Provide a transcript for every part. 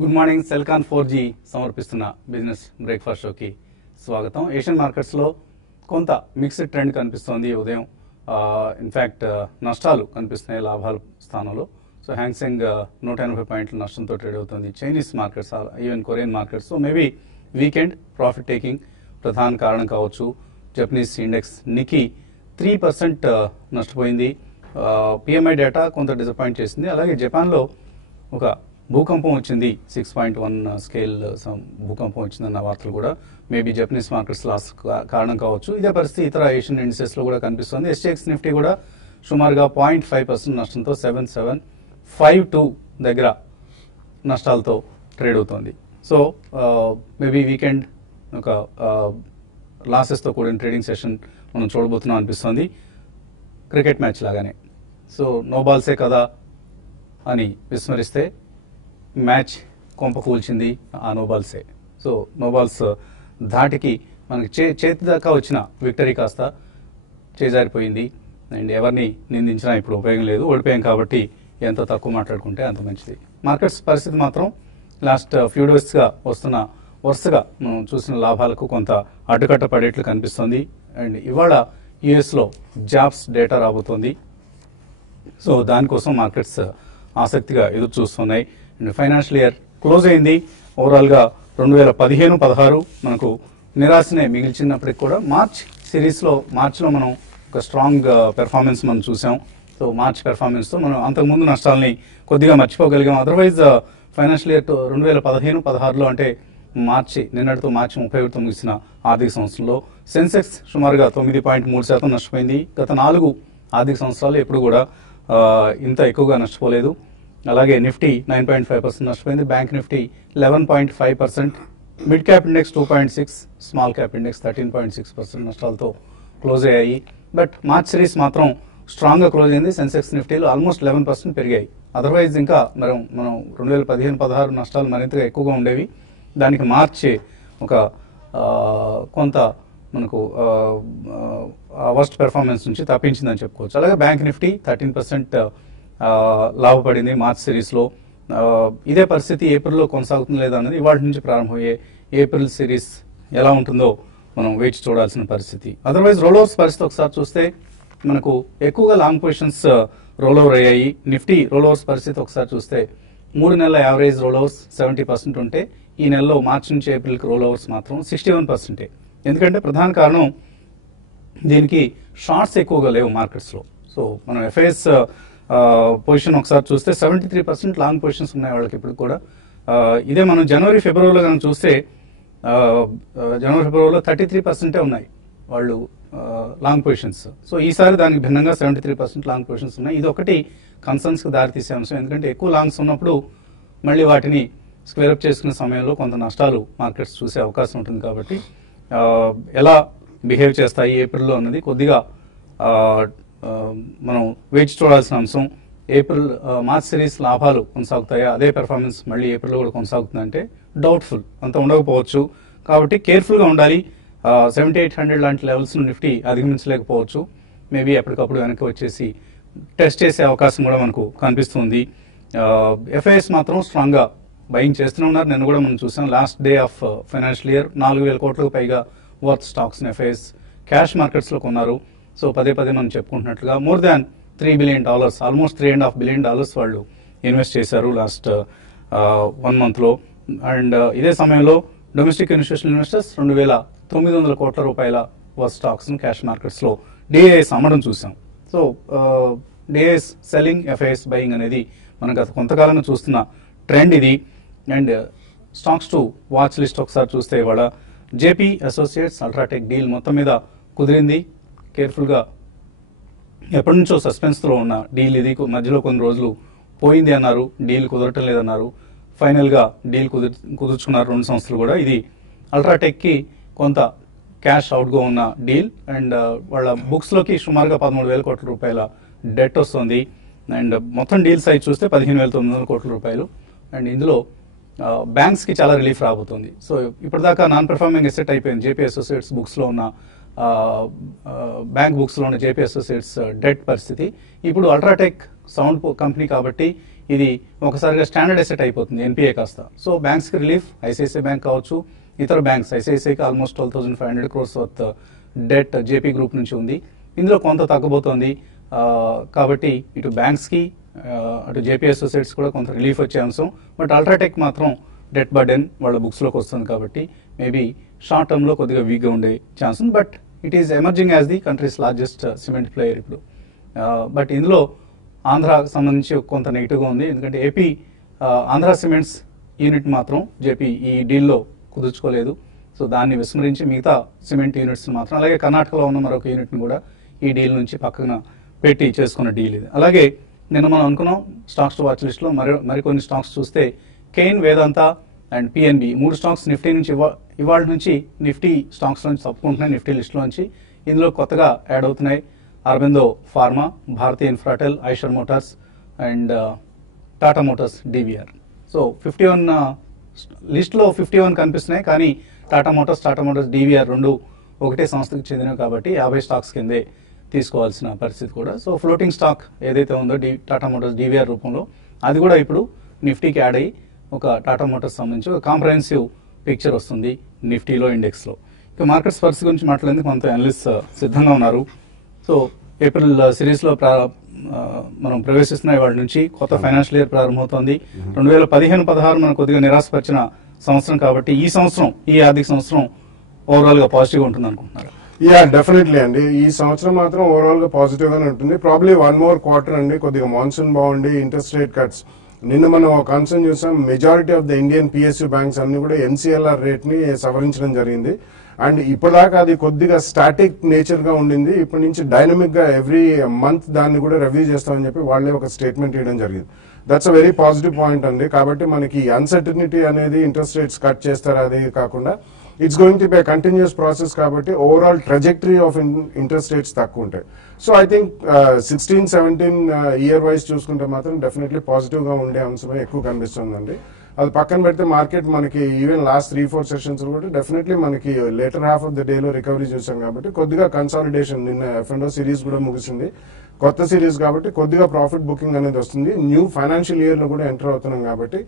Good morning. Celkon 4G సమర్పిస్తున్న business breakfast షోకి స్వాగతం. ఏషియన్ మార్కెట్స్లో కొంత మిక్స్డ్ ట్రెండ్ కనిపిస్తోంది ఉదయం. ఇన్ఫ్యాక్ట్ నష్టాలు కనిపిస్తున్నాయి లాభాల స్థానంలో. సో హ్యాంగ్సెంగ్ 180 పాయింట్ల నష్టంతో ట్రేడ్ అవుతుంది. Chinese markets, even Korean markets. So maybe weekend profit taking ప్రధాన కారణం కావచ్చు. జపనీస్ ఇండెక్స్ నికీ 3% నష్టపోయింది. పిఎంఐ డేటా కొంత డిసప్పాయింట్ చేసింది. అలాగే జపాన్లో ఒక భూకంపం వచ్చింది, 6.1 స్కేల్ భూకంపం వచ్చిందన్న వార్తలు కూడా మేబీ జపనీస్ మార్కెట్స్ లాస్ కారణం కావచ్చు. ఇదే పరిస్థితి ఇతర ఏషియన్ ఇండిసెస్లో కూడా కనిపిస్తుంది. ఎస్టీఎక్స్ నిఫ్టీ కూడా సుమారుగా 0.5% నష్టంతో 7752 దగ్గర నష్టాలతో ట్రేడ్ అవుతోంది. సో మేబీ వీకెండ్ ఒక లాసెస్తో కూడిన ట్రేడింగ్ సెషన్ మనం చూడబోతున్నాం అనిపిస్తుంది. క్రికెట్ మ్యాచ్ లాగానే. సో నో బాల్సే కదా అని విస్మరిస్తే మ్యాచ్ కొంప కూల్చింది ఆ నోబాల్సే. సో నోబాల్స్ ధాటికి మనకి చేతి దాకా వచ్చిన విక్టరీ కాస్త చేజారిపోయింది. అండ్ ఎవరిని నిందించినా ఇప్పుడు ఉపయోగం లేదు, ఓడిపోయాం కాబట్టి ఎంత తక్కువ మాట్లాడుకుంటే అంత మంచిది. మార్కెట్స్ పరిస్థితి మాత్రం లాస్ట్ ఫ్యూ డేస్గా వస్తున్న వరుసగా మనం చూసిన లాభాలకు కొంత అడ్డుకట్ట పడేట్లు కనిపిస్తుంది. అండ్ ఇవాళ యుఎస్లో జాబ్స్ డేటా రాబోతోంది. సో దానికోసం మార్కెట్స్ ఆసక్తిగా ఎదురు చూస్తున్నాయి. అండ్ ఫైనాన్షియల్ ఇయర్ క్లోజ్ అయింది. ఓవరాల్గా 2015-16 మనకు నిరాశనే మిగిల్చినప్పటికి కూడా మార్చ్లో మనం ఒక స్ట్రాంగ్ పెర్ఫార్మెన్స్ మనం చూసాం. సో మార్చ్ పెర్ఫార్మెన్స్తో మనం అంతకుముందు నష్టాలని కొద్దిగా మర్చిపోగలిగాం. అదర్వైజ్ ఫైనాన్షియల్ ఇయర్ 2015-16లో అంటే నిన్నటితో మార్చి 31 ముగిసిన ఆర్థిక సంవత్సరంలో సెన్సెక్స్ సుమారుగా 9.3% నష్టపోయింది. గత 4 ఆర్థిక సంవత్సరాలు ఎప్పుడు కూడా ఇంత ఎక్కువగా నష్టపోలేదు. అలాగే నిఫ్టీ 9.5% నష్టపోయింది. Bank Nifty 11.5%, mid cap index 2.6, small cap index 13.6% నష్టాలతో క్లోజ్ అయ్యాయి. బట్ మార్చ్ సిరీస్ మాత్రం స్ట్రాంగ్గా క్లోజ్ అయింది. సెన్సెక్స్ నిఫ్టీలో ఆల్మోస్ట్ 11% పెరిగాయి. అదర్వైజ్ ఇంకా మనం 2015-16 నష్టాలు మరింతగా ఎక్కువగా ఉండేవి. దానికి మార్చి ఒక కొంత మనకు వర్స్ట్ పెర్ఫార్మెన్స్ నుంచి తప్పించిందని చెప్పుకోవచ్చు. అలాగే బ్యాంక్ నిఫ్టీ 13% లాభపడింది మార్చ్ సిరీస్లో. ఇదే పరిస్థితి ఏప్రిల్లో కొనసాగుతుంది లేదా అన్నది ఇవాళ నుంచి ప్రారంభమయ్యే ఏప్రిల్ సిరీస్ ఎలా ఉంటుందో మనం వేచి చూడాల్సిన పరిస్థితి. అదర్వైజ్ రోల్ ఓవర్స్ పరిస్థితి ఒకసారి చూస్తే మనకు ఎక్కువగా లాంగ్ పొజిషన్స్ రోల్ ఓవర్ అయ్యాయి. నిఫ్టీ రోల్ ఓవర్స్ పరిస్థితి ఒకసారి చూస్తే 3 నెలల యావరేజ్ రోల్ ఓవర్స్ 70% ఉంటే ఈ నెలలో మార్చి నుంచి ఏప్రిల్కి రోల్ ఓవర్స్ మాత్రం 61%. ఎందుకంటే ప్రధాన కారణం దీనికి షార్ట్స్ ఎక్కువగా లేవు మార్కెట్స్లో. సో మనం ఎఫ్ఐఎస్ పొజిషన్ ఒకసారి చూస్తే 73% లాంగ్ పొజిషన్స్ ఉన్నాయి వాళ్ళకి ఇప్పుడు కూడా. ఇదే మనం జనవరి ఫిబ్రవరిలో కనుక చూస్తే జనవరి ఫిబ్రవరిలో 33% ఉన్నాయి వాళ్ళు లాంగ్ పొజిషన్స్. సో ఈసారి దానికి భిన్నంగా 73% లాంగ్ పొజిషన్స్ ఉన్నాయి. ఇది ఒకటి కన్సర్న్స్కి దారితీసే అంశం. ఎందుకంటే ఎక్కువ లాంగ్స్ ఉన్నప్పుడు మళ్ళీ వాటిని స్క్వేరప్ చేసుకునే సమయంలో కొంత నష్టాలు మార్కెట్స్ చూసే అవకాశం ఉంటుంది. కాబట్టి ఎలా బిహేవ్ చేస్తాయి ఏప్రిల్లో అన్నది కొద్దిగా మనం వేచి చూడాల్సిన అంశం. మార్చ్ సిరీస్ లాభాలు కొనసాగుతాయా, అదే పెర్ఫార్మెన్స్ మళ్ళీ ఏప్రిల్లో కూడా కొనసాగుతుందంటే డౌట్ఫుల్, అంత ఉండకపోవచ్చు. కాబట్టి కేర్ఫుల్గా ఉండాలి. 7800 లాంటి లెవెల్స్ నిఫ్టీ అధిగమించలేకపోవచ్చు. మేబీ ఎప్పటికప్పుడు వెనక్కి వచ్చేసి టెస్ట్ చేసే అవకాశం కూడా మనకు కనిపిస్తుంది. ఎఫ్ఐఎస్ మాత్రం స్ట్రాంగ్గా బయింగ్ చేస్తూనే ఉన్నారు. నిన్న కూడా మనం చూసాం. Last day of financial year 4000 కోట్లకు పైగా వర్త్ స్టాక్స్ ఎఫ్ఐఎస్ క్యాష్ మార్కెట్స్లో కొన్నారు. సో పదే మనం చెప్పుకుంటున్నట్లుగా more than $3 billion, almost $3.5 billion వాళ్ళు ఇన్వెస్ట్ చేశారు లాస్ట్ 1 మంత్లో. అండ్ ఇదే సమయంలో డొమెస్టిక్ ఇన్స్టిట్యూషనల్ ఇన్వెస్టర్స్ 2900 కోట్ల రూపాయల వర్త్ స్టాక్స్ను క్యాష్ మార్కెట్స్లో డిఐఎస్ అమ్మడం చూసాం. So DIs selling, FIs buying అనేది మనం గత కొంతకాలంగా చూస్తున్న ట్రెండ్ ఇది. And stocks to watch list ఒకసారి చూస్తే ఇవాళ జేపీ అసోసియేట్స్ అల్ట్రాటెక్ డీల్ మొత్తం మీద కుదిరింది. కేర్ఫుల్గా ఎప్పటి నుంచో సస్పెన్స్లో ఉన్న డీల్ ఇది. మధ్యలో కొన్ని రోజులు పోయింది అన్నారు, డీల్ కుదరటం లేదన్నారు. ఫైనల్గా డీల్ కుదుర్చుకున్నారు 2 సంస్థలు కూడా. ఇది అల్ట్రాటెక్కి కొంత క్యాష్ అవుట్గా ఉన్న డీల్. అండ్ వాళ్ళ బుక్స్లోకి సుమారుగా 13,000 కోట్ల రూపాయల డెట్ వస్తుంది. అండ్ మొత్తం డీల్ సైజ్ చూస్తే 15,900 కోట్ల రూపాయలు. అండ్ ఇందులో బ్యాంక్స్కి చాలా రిలీఫ్ రాబోతుంది. సో ఇప్పటిదాకా నాన్ పెర్ఫార్మింగ్ ఎసెట్ అయిపోయింది జేపీ అసోసియేట్స్ బుక్స్లో ఉన్న బ్యాంక్ బుక్స్లో ఉన్న జేపీ అసోసియేట్స్ డెట్ పరిస్థితి. ఇప్పుడు అల్ట్రాటెక్ సౌండ్ కంపెనీ కాబట్టి ఇది ఒకసారిగా స్టాండర్డ్ ఎసెట్ అయిపోతుంది ఎన్పిఏ కాస్త. సో బ్యాంక్స్కి రిలీఫ్, ఐసిఐసిఐ బ్యాంక్ కావచ్చు, ఇతర బ్యాంక్స్, ఐసిఐసిఐకి almost 12,500 crores worth debt Jaypee group నుంచి ఉంది. ఇందులో కొంత తగ్గబోతోంది. కాబట్టి ఇటు బ్యాంక్స్కి అటు జేపీ అసోసియేట్స్ కూడా కొంత రిలీఫ్ వచ్చే అంశం. బట్ అల్ట్రాటెక్ మాత్రం డెట్ బర్డెన్ వాళ్ళ బుక్స్లోకి వస్తుంది కాబట్టి మేబీ షార్ట్ టర్మ్లో కొద్దిగా వీక్గా ఉండే ఛాన్స్ ఉంది. But it is emerging as the countries largest cement player ఇప్పుడు. బట్ ఇందులో ఆంధ్రాకు సంబంధించి కొంత నెగిటివ్గా ఉంది. ఎందుకంటే ఏపీ ఆంధ్ర సిమెంట్స్ యూనిట్ మాత్రం జేపీ ఈ డీల్లో కుదుర్చుకోలేదు. సో దాన్ని విస్మరించి మిగతా సిమెంట్ యూనిట్స్ మాత్రం, అలాగే కర్ణాటకలో ఉన్న మరొక యూనిట్ని కూడా ఈ డీల్ నుంచి పక్కన పెట్టి చేసుకున్న డీల్ ఇది. అలాగే నిన్న మనం అనుకున్నాం స్టాక్స్ టు వాచ్ లిస్ట్లో మరికొన్ని స్టాక్స్ చూస్తే Cain, Vedanta and PNB 3 stocks Nifty నుంచి ఇవాళ నుంచి నిఫ్టీ స్టాక్స్ నుంచి తప్పుకుంటున్నాయి. నిఫ్టీ లిస్టులోంచి ఇందులో కొత్తగా యాడ్ అవుతున్నాయి Aurobindo Pharma, Bharti Infratel, Eicher Motors and Tata Motors DVR. So 51 లిస్ట్లో 51 కనిపిస్తున్నాయి. కానీ టాటా మోటార్స్ డివిఆర్ రెండు ఒకటే సంస్థకు చెందినవి కాబట్టి 50 స్టాక్స్ కిందే తీసుకోవాల్సిన పరిస్థితి కూడా. సో ఫ్లోటింగ్ స్టాక్ ఏదైతే ఉందో టాటా మోటార్స్ డివిఆర్ రూపంలో అది కూడా ఇప్పుడు నిఫ్టీకి యాడ్ అయ్యి ఒక టాటా మోటార్స్ సంబంధించి ఒక కాంప్రహెన్సివ్ పిక్చర్ వస్తుంది నిఫ్టీలో, ఇండెక్స్లో. ఇక మార్కెట్స్ పరిస్థితి గురించి మాట్లాడేందుకు కొంత అనలిస్ట్ సిద్ధంగా ఉన్నారు. సో ఏప్రిల్ సిరీస్లో మనం ప్రవేశిస్తున్న వాటి నుంచి కొత్త ఫైనాన్షియల్ ఇయర్ ప్రారంభమవుతోంది. 2015-16 మనకు కొద్దిగా నిరాశపరిచిన సంవత్సరం కాబట్టి ఈ ఆర్థిక సంవత్సరం ఓవరాల్ గా పాజిటివ్ ఉంటుంది అనుకుంటున్నారు? డెఫినెట్లీ అండి. ఈ సంవత్సరం మాత్రం ఓవరాల్ గా పాజిటివ్ గానే ఉంటుంది. ప్రాబ్లీ 1 more quarter అండి. కొద్దిగా మాన్సూన్ బాగుండి ఇంట్రెస్ట్ రేట్ కట్స్ నిన్న మనం ఒక కన్సర్న్ చూసాం. Majority of the Indian PSU banks అన్ని కూడా ఎన్సీఎల్ఆర్ రేట్ ని సవరించడం జరిగింది. అండ్ ఇప్పటిదాకా అది కొద్దిగా స్టాటిక్ నేచర్ గా ఉండింది. ఇప్పటి నుంచి డైనమిక్ గా ఎవ్రీ మంత్ దాన్ని కూడా రివ్యూ చేస్తామని చెప్పి వాళ్ళే ఒక స్టేట్మెంట్ ఇవ్వడం జరిగింది. That's a very positive point అండి. కాబట్టి మనకి అన్సర్టనిటీ అనేది ఇంట్రెస్ట్ రేట్స్ కట్ చేస్తారా అది కాకుండా it's going to be continuous process కాబట్టి overall trajectory of interest rates తక్కువ ఉంటాయి. So I think 16-17 year wise చూసుకుంటే మాత్రం డెఫినెట్లీ పాజిటివ్ గా ఉండే అంశమే ఎక్కువ కనిపిస్తుందండి. అది పక్కన పెడితే మార్కెట్ మనకి ఈవెన్ లాస్ట్ 3-4 సెషన్స్ కూడా డెఫినెట్లీ మనకి later half of the day లో రికవరీ చూసాం కాబట్టి కొద్దిగా కన్సాలిడేషన్, నిన్న F&O సిరీస్ కూడా ముగిసింది, కొత్త సిరీస్ కాబట్టి కొద్దిగా ప్రాఫిట్ బుకింగ్ అనేది వస్తుంది. న్యూ ఫైనాన్షియల్ ఇయర్ లో కూడా ఎంటర్ అవుతున్నాం కాబట్టి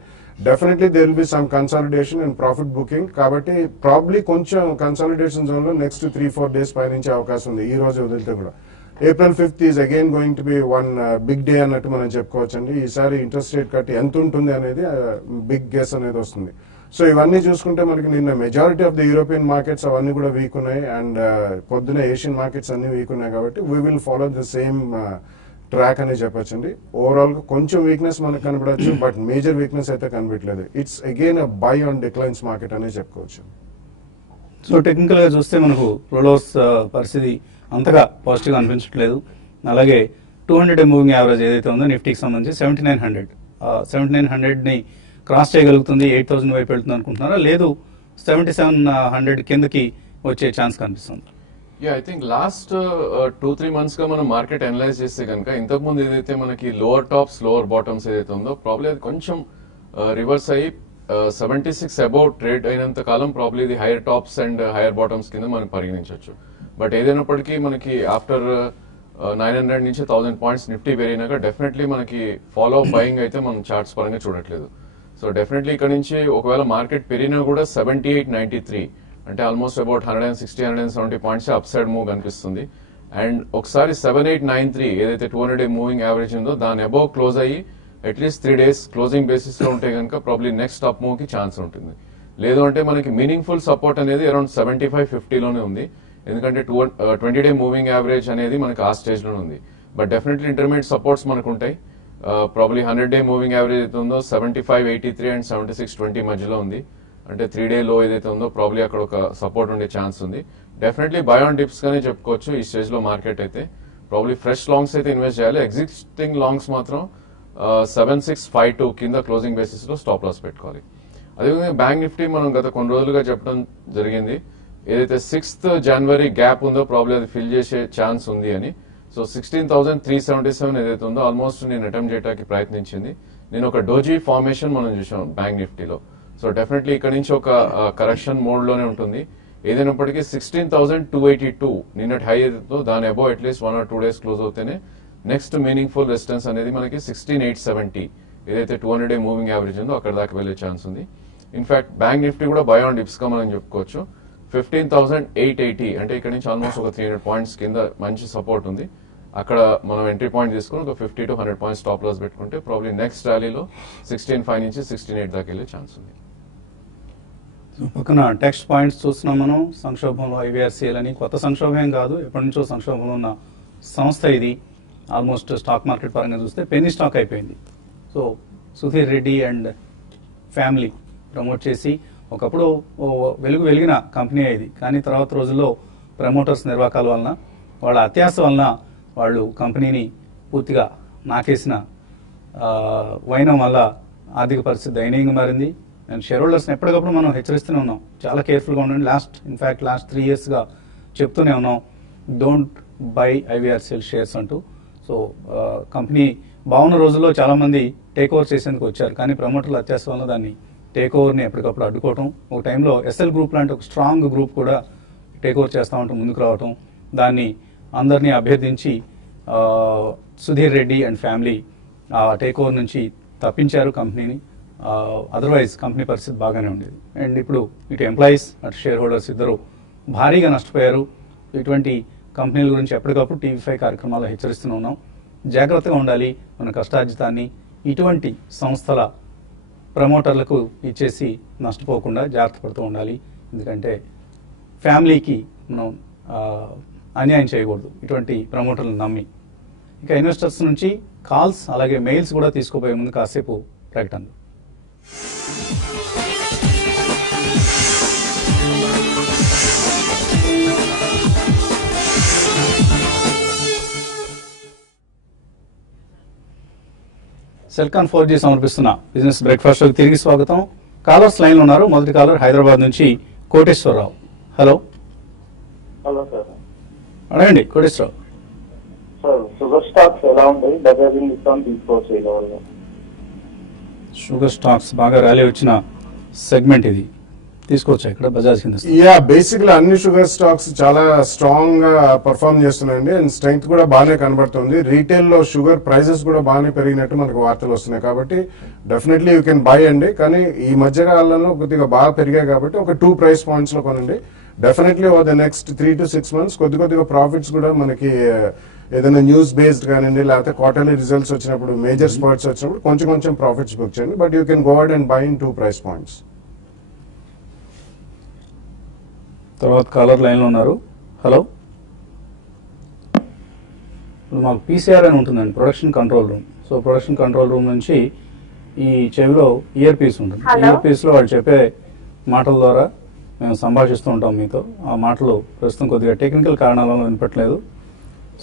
definitely there will be some consolidation and profit booking. కాబట్టి ప్రాబ్లీ కొంచెం కన్సాలిడేషన్ జోన్ లో నెక్స్ట్ 3-4 డేస్ పైనుంచే అవకాశం ఉంది. ఈ రోజు వదిలితే కూడా April 5th is again going to be one big day అన్నట్టు మనం చెప్పుకోవచ్చు అండి. ఈసారి ఇంట్రెస్ట్ రేట్ కట్ ఎంత ఉంటుంది అనేది బిగ్ గెస్ అనేది వస్తుంది. సో ఇవన్నీ చూసుకుంటే మనకి నిన్న majority of the European markets అవన్నీ కూడా వీక్ ఉన్నాయి అండ్ పొద్దున ఏషియన్ మార్కెట్స్ అన్ని వీక్ ఉన్నాయి కాబట్టి we will follow the same track అని చెప్పొచ్చండి. ఓవరాల్ గా కొంచెం వీక్నెస్ మనకు కనబడచ్చు, బట్ మేజర్ వీక్నెస్ అయితే కనిపించలేదు. It's again a by on declines market అనే చెప్పుకోవచ్చు. సో టెక్నికల్ గా చూస్తే మనకు రోలోస్ పరిస్థితి అంతగా పాజిటివ్ గా అనిపించట్లేదు. అలాగే 200 మూవింగ్ యావరేజ్ ఏదైతే ఉందో నిఫ్టీకి సంబంధించి 7900 ని క్రాస్ చేయగలుగుతుంది, 8000 వైపు వెళ్తుంది అనుకుంటున్నారా, లేదు 7700 కిందకి వచ్చే ఛాన్స్ కనిపిస్తుంది? ఐ థింక్ లాస్ట్ 2-3 months గా మనం మార్కెట్ అనలైజ్ చేస్తే కనుక ఇంతకుముందు ఏదైతే మనకి లోవర్ టాప్స్ లోవర్ బాటమ్స్ ఏదైతే ఉందో ప్రాబ్లీ అది కొంచెం రివర్స్ అయ్యి 76 అబౌవ్ ట్రేడ్ అయినంత కాలం ప్రాబ్లీ ఇది hire tops and higher bottoms కింద మనం పరిగణించవచ్చు. బట్ ఏదైనప్పటికీ మనకి ఆఫ్టర్ 900 నుంచి 1000 పాయింట్స్ నిఫ్టీ పెరిగినాక డెఫినెట్లీ మనకి ఫాలో బయింగ్ అయితే మనం చార్ట్స్ పరంగా చూడట్లేదు. సో డెఫినెట్లీ ఇక్కడ నుంచి ఒకవేళ మార్కెట్ పెరిగినా కూడా 7893 అంటే almost about 160-170 points up side move కనిపిస్తుంది. అండ్ ఒకసారి 7893 ఏదైతే 200 మూవింగ్ యావరేజ్ ఉందో దాని అబౌవ్ క్లోజ్ అయ్యి అట్లీస్ట్ 3 days క్లోజింగ్ బేసిస్ లో ఉంటే కనుక ప్రాబ్లీ నెక్స్ట్ అప్ మూవ్ కి ఛాన్స్ ఉంటుంది. లేదు అంటే మనకి మీనింగ్ఫుల్ సపోర్ట్ అనేది అరౌండ్ 75-50 లోనే ఉంది. ఎందుకంటే 20-day మూవింగ్ యావరేజ్ అనేది మనకి ఆ స్టేజ్ లో ఉంది. బట్ డెఫినెట్లీ ఇంటర్మీడియట్ సపోర్ట్స్ మనకు ఉంటాయి. ప్రాబ్లీ 100-day మూవింగ్ యావరేజ్ అయితే ఉందో 75-83 అండ్ 76-20 మధ్యలో ఉంది. అంటే 3-day లో ఏదైతే ఉందో ప్రాబ్లీ అక్కడ ఒక సపోర్ట్ ఉండే ఛాన్స్ ఉంది. డెఫినెట్లీ బై ఆన్ డిప్స్ గానే చెప్పుకోవచ్చు ఈ స్టేజ్ లో మార్కెట్ అయితే. ప్రాబ్లీ ఫ్రెష్ లాంగ్స్ అయితే ఇన్వెస్ట్ చేయాలి. ఎగ్జిస్టింగ్ లాంగ్స్ మాత్రం 7652 కింద క్లోజింగ్ బేసిస్ లో స్టాప్ లాస్ పెట్టుకోవాలి. అదేవిధంగా బ్యాంక్ నిఫ్టీ మనం గత కొన్ని రోజులుగా చెప్పడం జరిగింది, ఏదైతే 6th January గ్యాప్ ఉందో ప్రాబ్లీ అది ఫిల్ చేసే ఛాన్స్ ఉంది అని. సో 16,377 ఏదైతే ఉందో ఆల్మోస్ట్ నేను అటెంప్ట్ చేయడానికి ప్రయత్నించింది. నేను ఒక డోజీ ఫార్మేషన్ మనం చూసాం బ్యాంక్ నిఫ్టీలో. సో డెఫినెట్లీ ఇక్కడ నుంచి ఒక కరెక్షన్ మోడ్ లోనే ఉంటుంది. ఏదైనప్పటికీ 16,282 నిన్నటి హై ఏదైతే దాని అబౌవ్ అట్లీస్ట్ 1 or 2 days క్లోజ్ అవుతేనే నెక్స్ట్ మీనింగ్ఫుల్ రెసిస్టెన్స్ అనేది మనకి 16,870 ఏదైతే 200-day మూవింగ్ యావరేజ్ ఉందో అక్కడ దాకా వెళ్ళే ఛాన్స్ ఉంది. ఇన్ఫాక్ట్ బ్యాంక్ నిఫ్టీ కూడా బై ఆన్ డిప్స్ గా మనం చెప్పుకోవచ్చు. 15,880 అంటే ఇక్కడ నుంచి ఆల్మోస్ట్ ఒక 300 పాయింట్స్ కింద మంచి సపోర్ట్ ఉంది. అక్కడ మనం ఎంట్రీ పాయింట్ తీసుకుని ఒక 50 to 100 పాయింట్స్ స్టాప్ లాస్ పెట్టుకుంటే ప్రాబ్లీ నెక్స్ట్ ర్యాలీలో 16.5 నుంచి 16.8 దాకా వెళ్ళే ఛాన్స్ ఉంది. పక్కన టెక్స్ట్ పాయింట్స్ చూస్తున్నాం మనం. సంక్షోభంలో ఐవీఆర్సీఎల్ అని కొత్త సంక్షోభం కాదు, ఎప్పటి నుంచో సంక్షోభంలో ఉన్న సంస్థ ఇది. ఆల్మోస్ట్ స్టాక్ మార్కెట్ పరంగా చూస్తే పెన్నీ స్టాక్ అయిపోయింది. So Sudheer Reddy and family promote చేసి ఒకప్పుడు వెలిగిన కంపెనీ ఇది. కానీ తర్వాత రోజుల్లో ప్రమోటర్స్ నిర్వాహకాల వలన, వాళ్ళ అత్యాశ వలన వాళ్ళు కంపెనీని పూర్తిగా నాకేసిన వైనం వల్ల ఆర్థిక పరిస్థితి దయనీయంగా మారింది. అండ్ షేర్ హోల్డర్స్ని ఎప్పటికప్పుడు మనం హెచ్చరిస్తూనే ఉన్నాం, చాలా కేర్ఫుల్గా ఉండండి. లాస్ట్ 3 yearsగా చెప్తూనే ఉన్నాం, డోంట్ బై ఐవీఆర్సీఎల్ షేర్స్ అంటూ. సో కంపెనీ బాగున్న రోజుల్లో చాలామంది టేక్ ఓవర్ చేసేందుకు వచ్చారు, కానీ ప్రమోటర్ల అత్యాశ వల్ల దాన్ని టేక్ ఓవర్ని ఎప్పటికప్పుడు అడ్డుకోవటం. ఒక టైంలో ఎస్ఎల్ గ్రూప్ లాంటి ఒక స్ట్రాంగ్ గ్రూప్ కూడా టేక్ ఓవర్ చేస్తూ ఉంటూ ముందుకు రావటం, దాన్ని అందరినీ అభ్యర్థించి సుధీర్ రెడ్డి అండ్ ఫ్యామిలీ ఆ టేక్ ఓవర్ నుంచి తప్పించారు కంపెనీని. అదర్వైజ్ కంపెనీ పరిస్థితి బాగానే ఉండేది. అండ్ ఇప్పుడు ఇటు ఎంప్లాయీస్ అటు షేర్ హోల్డర్స్ ఇద్దరు భారీగా నష్టపోయారు. ఇటువంటి కంపెనీల గురించి ఎప్పటికప్పుడు టీవీ5 కార్యక్రమాల్లో హెచ్చరిస్తూనే ఉన్నాం. జాగ్రత్తగా ఉండాలి, మన కష్టార్జితాన్ని ఇటువంటి సంస్థల ప్రమోటర్లకు ఇచ్చేసి నష్టపోకుండా జాగ్రత్త పడుతూ ఉండాలి. ఎందుకంటే ఫ్యామిలీకి మనం అన్యాయం చేయకూడదు ఇటువంటి ప్రమోటర్లను నమ్మి. ఇక ఇన్వెస్టర్స్ నుంచి కాల్స్ అలాగే మెయిల్స్ కూడా తీసుకోబోయే ముందు కాసేపు ప్రకటనలు. సెల్కాన్ 4G సమర్పిస్తున్న బిజినెస్ బ్రేక్ఫాస్ట్ షోకి తిరిగి స్వాగతం. కాలర్స్ లైన్ లో ఉన్నారు. మొదటి కాలర్ హైదరాబాద్ నుంచి కోటేశ్వరరావు. హలో. Hello sir. అడగండి కోటేశ్వరరావు. సార్ షుగర్ స్టాక్స్ ఎలా ఉంటాయి? బజాజ్ హిందుస్థాన్ తీసుకోవచ్చు ఈ లెవెల్లో? షుగర్ స్టాక్స్ బాగా ర్యాలీ వచ్చిన సెగ్మెంట్ ఇది, తీసుకోవచ్చా ఇక్కడ బజాజ్ హిందుస్థాన్? యా, బేసిక్లీ అన్ని షుగర్ స్టాక్స్ చాలా స్ట్రాంగ్ గా పర్ఫార్మ్ చేస్తున్నాయండి. అండ్ స్ట్రెంగ్త్ కూడా బాగానే కనబడుతుంది. రీటైల్ లో షుగర్ ప్రైసెస్ కూడా బాగానే పెరిగినట్టు మనకు వార్తలు వస్తున్నాయి. కాబట్టి డెఫినెట్లీ యూ కెన్ బై అండి. కానీ ఈ మధ్య కాలంలో కొద్దిగా బాగా పెరిగాయి కాబట్టి ఒక 2 price points లో కొనండి. Definitely over the next 3 to 6 months కొద్దిగా ప్రాఫిట్స్ కూడా మనకి ఏదైనా న్యూస్ బేస్డ్ కానివ్వండి, లేకపోతే క్వార్టర్లీ రిజల్ట్స్ వచ్చినప్పుడు, మేజర్ స్పాట్స్ వచ్చినప్పుడు కొంచెం ప్రాఫిట్స్ బుక్ చేయండి. But you can go out and by in 2 price points. తర్వాత కాలర్ లైన్ లో ఉన్నారు. హలో. మాకు పీసీఆర్ అని ఉంటుందండి, production control room. So production control room నుంచి ఈ చెవిలో ఇయర్ పీస్ ఉంటుంది. ఇయర్ పీస్ లో వాళ్ళు చెప్పే మాటల ద్వారా మేము సంభాషిస్తూ ఉంటాం మీతో. ఆ మాటలు ప్రస్తుతం కొద్దిగా టెక్నికల్ కారణాల వల్ల వినపట్లేదు.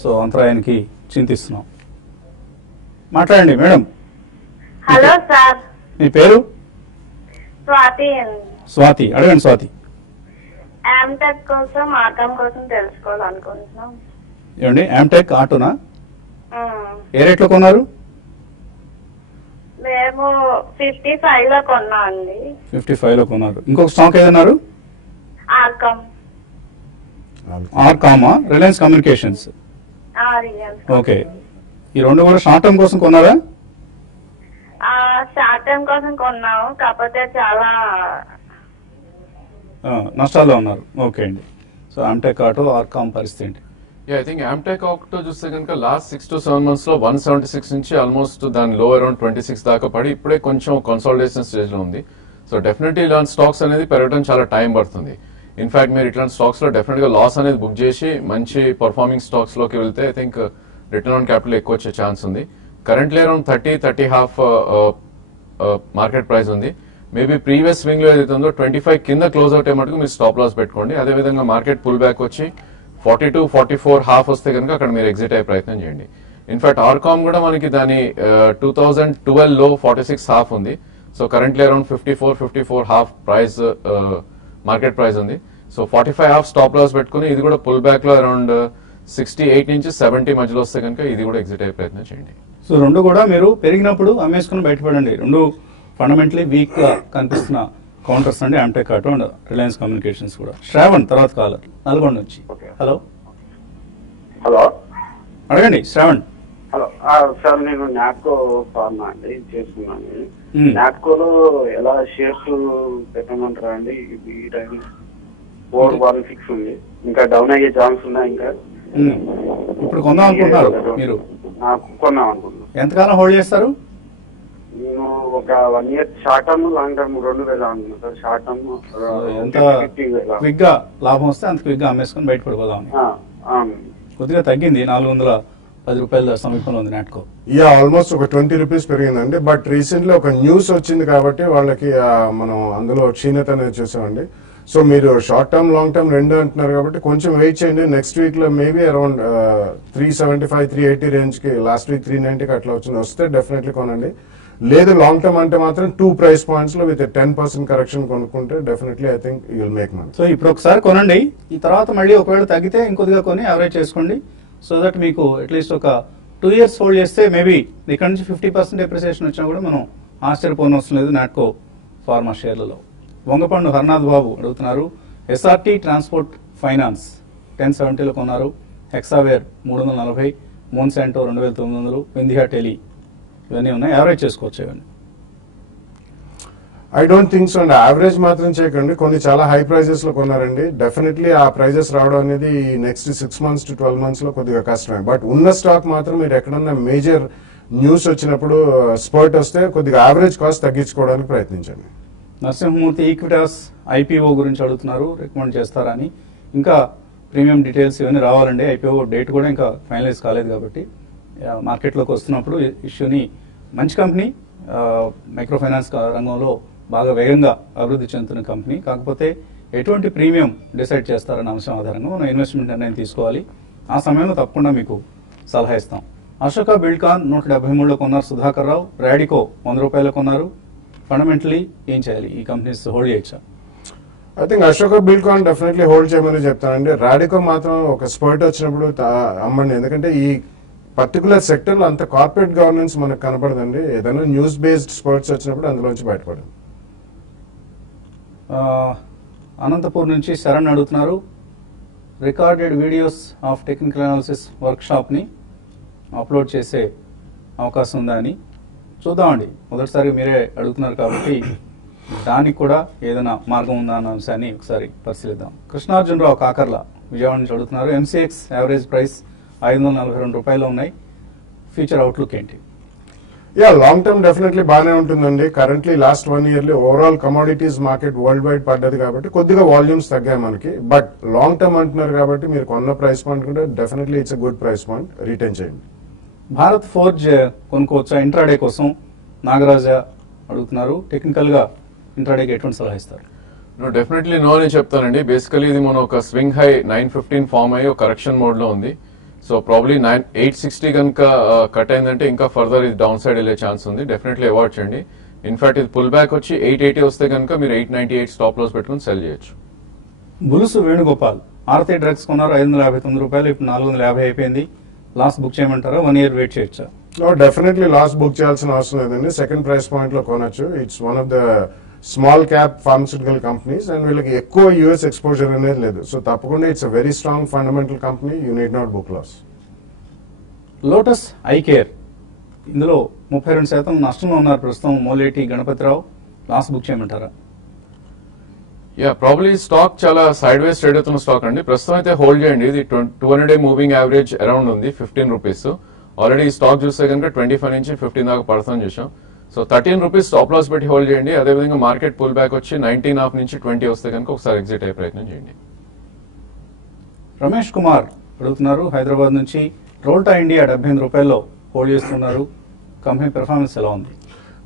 సో అంతరాయానికి చింతిస్తున్నాం. మాట్లాడండి మేడం. Hello sir. మీ పేరు? స్వాతి. స్వాతి. అడగండి స్వాతి. ఆమ్టెక్ కోసం ఆటం కోసం తెలుసుకోవాలనుకుంటున్నాం. ఏమండి ఆమ్టెక్ ఆటోనా? ఏ రేట్లో కొన్నారు? మేము 55 లో కొన్నాం అండి. 55 లో కొన్నారు. ఇంకొక స్టాక్ ఏదన్నారు? ఆర్కమ్. ఆర్కామా? రిలయన్స్ కమ్యూనికేషన్స్. రిలయన్స్. ఓకే. ఈ రెండు కూడా షార్ట్ టర్మ్ కోసం కొన్నారా? షార్ట్ టర్మ్ కోసం కొన్నాము, కాకపోతే చాలా నష్టాల్లో ఉన్నారు. ఓకే అండి. సో ఆమ్టెక్ ఆటో ఆర్కామ్ పరిస్థితి ఏంటి? ఐ థింక్ ఆమ్టెక్ ఆటో చూస్తే కనుక లాస్ట్ 6 to 7 months లో 176 నుంచి ఆల్మోస్ట్ దాని లో అరౌండ్ 26 దాకా పడి ఇప్పుడే కొంచెం కన్సాలిడేషన్ స్టేజ్ లో ఉంది. సో డెఫినెట్లీ ఇలాంటి స్టాక్స్ అనేది పెరగడం చాలా టైం పడుతుంది. ఇన్ఫాక్ట్ మీరు ఇట్లాంటి స్టాక్స్ లో డెఫినెట్ గా లాస్ అనేది బుక్ చేసి మంచి పర్ఫార్మింగ్ స్టాక్స్ లోకి వెళ్తే I think return on capital ఎక్కువ వచ్చే ఛాన్స్ ఉంది. కరెంట్లీ అరౌండ్ 30-30.5 మార్కెట్ ప్రైస్ ఉంది. మేబీ ప్రీవియస్ స్వింగ్ లో ఏదైతే ఉందో 25 కింద క్లోజ్ అవుట్ అయ్యేమటుకు మీరు స్టాప్ లాస్ పెట్టుకోండి. అదేవిధంగా మార్కెట్ పుల్ బ్యాక్ వచ్చి 42-44.5 వస్తే కనుక అక్కడ మీరు ఎగ్జిట్ అయ్యే ప్రయత్నం చేయండి. ఇన్ఫాక్ట్ ఆర్కామ్ కూడా మనకి దాని 2012 లో 46.5 ఉంది. So currently around 54.5 price market price ఉంది. సో 45.5 స్టాప్ లాస్ పెట్టుకుని ఇది కూడా పుల్ బ్యాక్ లో అరౌండ్ 68 నుంచి 70 మధ్యలో వస్తే కనుక ఇది కూడా ఎగ్జిట్ అయ్యే ప్రయత్నం చేయండి. సో రెండు కూడా మీరు పెరిగినప్పుడు అమ్మేసుకుని బయటపడండి. రెండు ఫండమెంటలీ వీక్ గా కనిపిస్తున్న కౌంటర్స్ అండి, Amtek auto and Reliance communications కూడా. శ్రావణ్ తర్వాత కాలర్ నల్గొండ నుంచి. హలో. హలో. అడగండి శ్రావణ్. హలో సార్, నేను నాట్కో ఫార్మా అండి చేసుకున్నాను. Hmm. నాట్కోలో ఎలా షేర్స్ పెట్టమంటారా అండి? ఈ టైం 416 ఉంది, ఇంకా డౌన్ అయ్యే ఛాన్స్ ఉన్నాయి. ఇంకా ఇప్పుడు కొందాం అనుకుంటున్నారు మీరు? కొన్నాం అనుకుంటున్నాను. ఎంతకాలం హోల్డ్ చేస్తారు? నేను ఒక 1 year short term, long term 2 వేల అనుకున్నాను సార్. షార్ట్ టర్మ్ ఎంత క్విక్ గా లాభం వస్తే అంత క్విక్ గా అమ్మేసుకొని బయటపడిపోదాం. కొద్దిగా తగ్గింది, 410 రూపాయల సమీపంలో ఉంది నాట్కో. ఆల్మోస్ట్ ఒక 20 రూపీస్ పెరిగిందండి. బట్ రీసెంట్లీ ఒక న్యూస్ వచ్చింది కాబట్టి వాళ్ళకి మనం అందులో క్షీణత అనేది చూసామండి. సో మీరు షార్ట్ టర్మ్ లాంగ్ టర్మ్ రెండు అంటున్నారు కాబట్టి కొంచెం వెయిట్ చేయండి. నెక్స్ట్ వీక్ లో మేబీ అరౌండ్ 375 380 రేంజ్ కి, లాస్ట్ వీక్ 390కి అట్లా వచ్చింది. వస్తే డెఫినెట్లీ కొనండి. లేదు లాంగ్ టర్మ్ అంటే మాత్రం 2 ప్రైస్ పాయింట్స్ లో విత్ 10% కరెక్షన్ కొనుక్కుంటే definitely I think you will make money. So ఇప్పుడు ఒకసారి కొనండి, ఈ తర్వాత మళ్ళీ ఒకవేళ తగ్గితే ఇంకొద్దిగా కొని యావరేజ్ చేసుకోండి. సో దట్ మీకు అట్లీస్ట్ ఒక 2 years హోల్డ్ చేస్తే మేబీ ఇక్కడ నుంచి 50% డెప్రిసియేషన్ వచ్చినా కూడా మనం ఆశ్చర్యపోనవసరం లేదు నాట్కో ఫార్మా షేర్లలో. వంగపండు హర్నాథ్ బాబు అడుగుతున్నారు, ఎస్ఆర్టీ ట్రాన్స్పోర్ట్ ఫైనాన్స్ 1070లో కొన్నారు, హెక్సావేర్ 340, మోన్సాంటో 2900, వింధియా టెలి ఇవన్నీ ఉన్నాయి, యావరేజ్ చేసుకోవచ్చు ఇవన్నీ. ఐ డోంట్ థింక్ సో అండి. యావరేజ్ మాత్రం చేయకండి. కొన్ని చాలా హై ప్రైజెస్ లో కొన్నారండి. డెఫినెట్లీ ఆ ప్రైజెస్ రావడం అనేది నెక్స్ట్ 6 months to 12 months లో కొద్దిగా కష్టమే. బట్ ఉన్న స్టాక్ మాత్రం మీరు ఎక్కడన్నా మేజర్ న్యూస్ వచ్చినప్పుడు స్పర్ట్ వస్తే కొద్దిగా యావరేజ్ కాస్ట్ తగ్గించుకోవడానికి ప్రయత్నించండి. నరసింహమూర్తి ఈక్విటాస్ ఐపీఓ గురించి అడుగుతున్నారు, రికమెండ్ చేస్తారా అని. ఇంకా ప్రీమియం డీటెయిల్స్ ఇవన్నీ రావాలండి. ఐపీఓ డేట్ కూడా ఇంకా ఫైనలైజ్ కాలేదు కాబట్టి మార్కెట్లోకి వస్తున్నప్పుడు ఇష్యూని, మంచి కంపెనీ, మైక్రో ఫైనాన్స్ రంగంలో బాగా వేగంగా అభివృద్ధి చెందుతున్న కంపెనీ. కాకపోతే ఎటువంటి ప్రీమియం డిసైడ్ చేస్తారన్న అంశం ఆధారంగా మనం ఇన్వెస్ట్మెంట్ నిర్ణయం తీసుకోవాలి. ఆ సమయంలో తప్పకుండా మీకు సలహా ఇస్తాం. అశోక బిల్డ్కాన్ 173లో కొన్నారు సుధాకర్ రావు, రాడికో 100 రూపాయలు కొన్నారు. ఫండమెంటలీ ఏం చేయాలి, ఈ కంపెనీస్ హోల్డ్ చేయొచ్చా? I think Ashoka Buildcon definitely hold చేయమని చెప్తానండి. రాడికో మాత్రం ఒక స్పర్ట్ వచ్చినప్పుడు అమ్మండి. ఎందుకంటే ఈ పర్టికులర్ సెక్టర్ లో అంత కార్పొరేట్ గవర్నెన్స్ మనకు కనపడదండి. ఏదైనా న్యూస్ బేస్డ్ స్పర్ట్స్ వచ్చినప్పుడు అందులోంచి బయటపడండి. అనంతపూర్ నుంచి శరణ్ అడుగుతున్నారు, recorded videos of technical analysis work shop ని అప్లోడ్ చేసే అవకాశం ఉందా అని. చూద్దామండి, మొదటిసారి మీరే అడుగుతున్నారు కాబట్టి దానికి కూడా ఏదైనా మార్గం ఉందా అన్న అంశాన్ని ఒకసారి పరిశీలిద్దాం. కృష్ణార్జునరావు కాకర్ల విజయవాడ నుంచి అడుగుతున్నారు, ఎంసీఎక్స్ యావరేజ్ ప్రైస్ 542 రూపాయలు ఉన్నాయి, ఫ్యూచర్ అవుట్లుక్ ఏంటి? లాంగ్ టర్మ్ డెఫినెట్లీ బాగానే ఉంటుందండి. Currently last 1 year overall commodities market world wide పడ్డది కాబట్టి కొద్దిగా వాల్యూమ్స్ తగ్గాయి మనకి. బట్ లాంగ్ టర్మ్ అంటున్నారు కాబట్టి మీరు కొన్న ప్రైస్ పాయింట్ కూడా definitely it's a good price point, retain చేయండి. భారత్ ఫోర్జ్ కొనుక్కోవచ్చా ఇంట్రాడే కోసం? నాగరాజ అడుగుతున్నారు, టెక్నికల్ గా ఇంట్రాడేకి ఎటువంటి సలహా ఇస్తారు? డెఫినెట్లీ నో అని చెప్తానండి. బేసికలీ ఇది మనం ఒక స్వింగ్ హై 915 ఫామ్ అయ్యి ఒక కరెక్షన్ మోడ్ లో ఉంది. సో ప్రాబ్లీ 860 కనుక కట్ అయిందంటే ఇంకా ఫర్దర్ ఇది డౌన్ సైడ్ వెళ్ళే ఛాన్స్ ఉంది. డెఫినెట్లీ అవాయిడ్ చేయండి. ఇన్ఫాక్ట్ ఇది పుల్ బ్యాక్ వచ్చి 880 వస్తే కనుక మీరు 898 స్టాప్ లాస్ పెట్టుకుని సెల్ చేయొచ్చు. బులుసు వేణుగోపాల్ ఆర్తి డ్రగ్స్ కొన్నారు 559 రూపాయలు, ఇప్పుడు 450 అయిపోయింది, లాస్ బుక్ చేయమంటారా? 1 year వెయిట్ చేయొచ్చా? డెఫినెట్లీ లాస్ బుక్ చేయాల్సిన అవసరం లేదండి. సెకండ్ ప్రైస్ పాయింట్ లో కొనొచ్చు. It's one of the small cap pharmaceutical companies and వీళ్ళకి ఎక్కువ యూఎస్ ఎక్స్పోజర్ అనేది లేదు. సో తప్పకుండా it's a very strong fundamental company, you need not book loss. Lotus Eye Care ఇందులో 32% నష్టంలో ఉన్నారు ప్రస్తుతం. మోలేటి గణపతిరావు, లాస్ బుక్ చేయమంటారా? ప్రాబ్లీ స్టాక్ చాలా సైడ్ వేస్ ట్రేడ్ అవుతున్న స్టాక్ అండి. ప్రస్తుతం అయితే హోల్డ్ చేయండి. ఇది 200-day మూవింగ్ యావరేజ్ అరౌండ్ ఉంది 15 రూపీస్. ఆల్రెడీ ఈ స్టాక్ చూస్తే కనుక 25 నుంచి 15 దాకా పడుతుంది చూసాం. సో 13 రూపీస్ స్టాప్ లాస్ పెట్టి హోల్డ్ చేయండి. అదేవిధంగా మార్కెట్ పుల్ బ్యాక్ వచ్చి 19.5 నుంచి 20 వస్తే కనుక ఒకసారి ఎగ్జిట్ అయ్యే ప్రయత్నం చేయండి. రమేష్ కుమార్ అడుగుతున్నారు హైదరాబాద్ నుంచి, రోల్టా ఇండియా 78 రూపాయల్లో హోల్డ్ చేస్తున్నారు, కంపెనీ పెర్ఫార్మెన్స్ ఎలా ఉంది?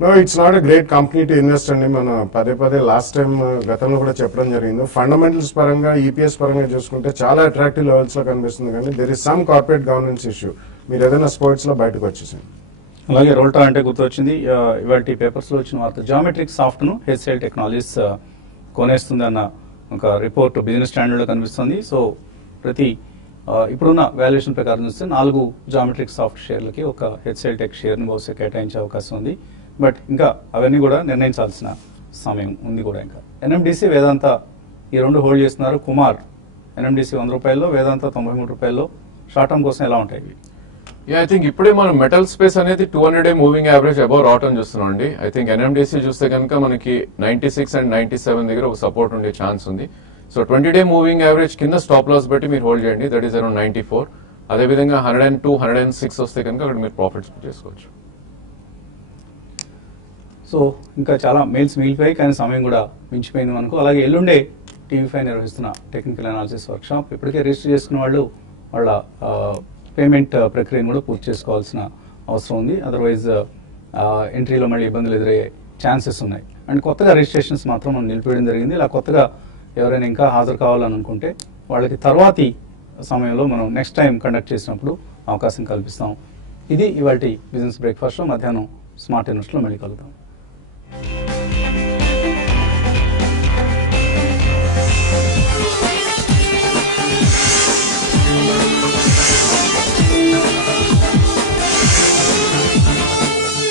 No, it's not a great company to invest అండి. మనం పదే లాస్ట్ టైం గతంలో కూడా చెప్పడం జరిగింది. ఫండమెంటల్స్ పరంగా, ఈపీఎస్ పరంగా చూసుకుంటే చాలా అట్రాక్టివ్ లెవెల్స్ లో కనిపిస్తుంది, కానీ there is some corporate governance issue. మీరు ఏదైనా స్పోర్ట్స్ లో బయటకు వచ్చేసింది. అలాగే రోల్టా అంటే గుర్తొచ్చింది, ఇవాళ పేపర్స్ లో వచ్చిన వార్త, జామెట్రిక్ సాఫ్ట్ ను హెచ్సిఎల్ టెక్నాలజీస్ కొనేస్తుంది అన్న ఒక రిపోర్ట్ బిజినెస్ స్టాండర్డ్ లో కనిపిస్తుంది. సో ప్రతి ఇప్పుడున్న వాల్యుయేషన్ ప్రకారం చూస్తే 4 జామెట్రిక్ సాఫ్ట్ షేర్లకి ఒక హెచ్సిఎల్ టెక్ షేర్ ను బహుశా కేటాయించే అవకాశం ఉంది. బట్ ఇంకా అవన్నీ కూడా నిర్ణయించాల్సిన సమయం ఉంది కూడా. ఇంకా ఎన్ఎండిసి, వేదాంత ఈ 2 హోల్డ్ చేస్తున్నారు. కుమార్, ఎన్ఎండిసి 100 రూపాయల్లో, వేదాంత 93 రూపాయల్లో. షార్ట్ టర్మ్ కోసం ఎలా ఉంటాయి? ఐ థింక్ ఇప్పుడే మనం మెటల్ స్పేస్ అనేది 200 మూవింగ్ యావరేజ్ అబౌవ్ రావటం చూస్తున్నాం అండి. ఐ థింక్ ఎన్ఎండిసి చూస్తే కనుక మనకి 96 అండ్ 97 దగ్గర ఒక సపోర్ట్ ఉండే ఛాన్స్ ఉంది. సో 20-day మూవింగ్ యావరేజ్ కింద స్టాప్ లాస్ బట్టి మీరు హోల్డ్ చేయండి, దట్ ఈస్ అరౌండ్ 94. అదేవిధంగా 102, 106 వస్తే కనుక అక్కడ మీరు ప్రాఫిట్స్ చేసుకోవచ్చు. సో ఇంకా చాలా మెయిల్స్ మిగిలిపోయాయి, కానీ సమయం కూడా మించిపోయింది మనకు. అలాగే ఎల్లుండే టీవీ5 నిర్వహిస్తున్న టెక్నికల్ అనాలిసిస్ వర్క్షాప్ ఇప్పటికే రిజిస్టర్ చేసుకున్న వాళ్ళు వాళ్ళ పేమెంట్ ప్రక్రియను కూడా పూర్తి చేసుకోవాల్సిన అవసరం ఉంది. అదర్వైజ్ ఎంట్రీలో మళ్ళీ ఇబ్బందులు ఎదురయ్యే ఛాన్సెస్ ఉన్నాయి. అండ్ కొత్తగా రిజిస్ట్రేషన్స్ మాత్రం మనం నిలిపేయడం జరిగింది. ఇలా కొత్తగా ఎవరైనా ఇంకా హాజరు కావాలని అనుకుంటే వాళ్ళకి తర్వాతి సమయంలో మనం నెక్స్ట్ టైం కండక్ట్ చేసినప్పుడు అవకాశం కల్పిస్తాం. ఇది ఇవాల్టి బిజినెస్ బ్రేక్ఫాస్ట్లో. మధ్యాహ్నం స్మార్ట్ ఇన్వెస్ట్లో మళ్ళీ కలుద్దాం.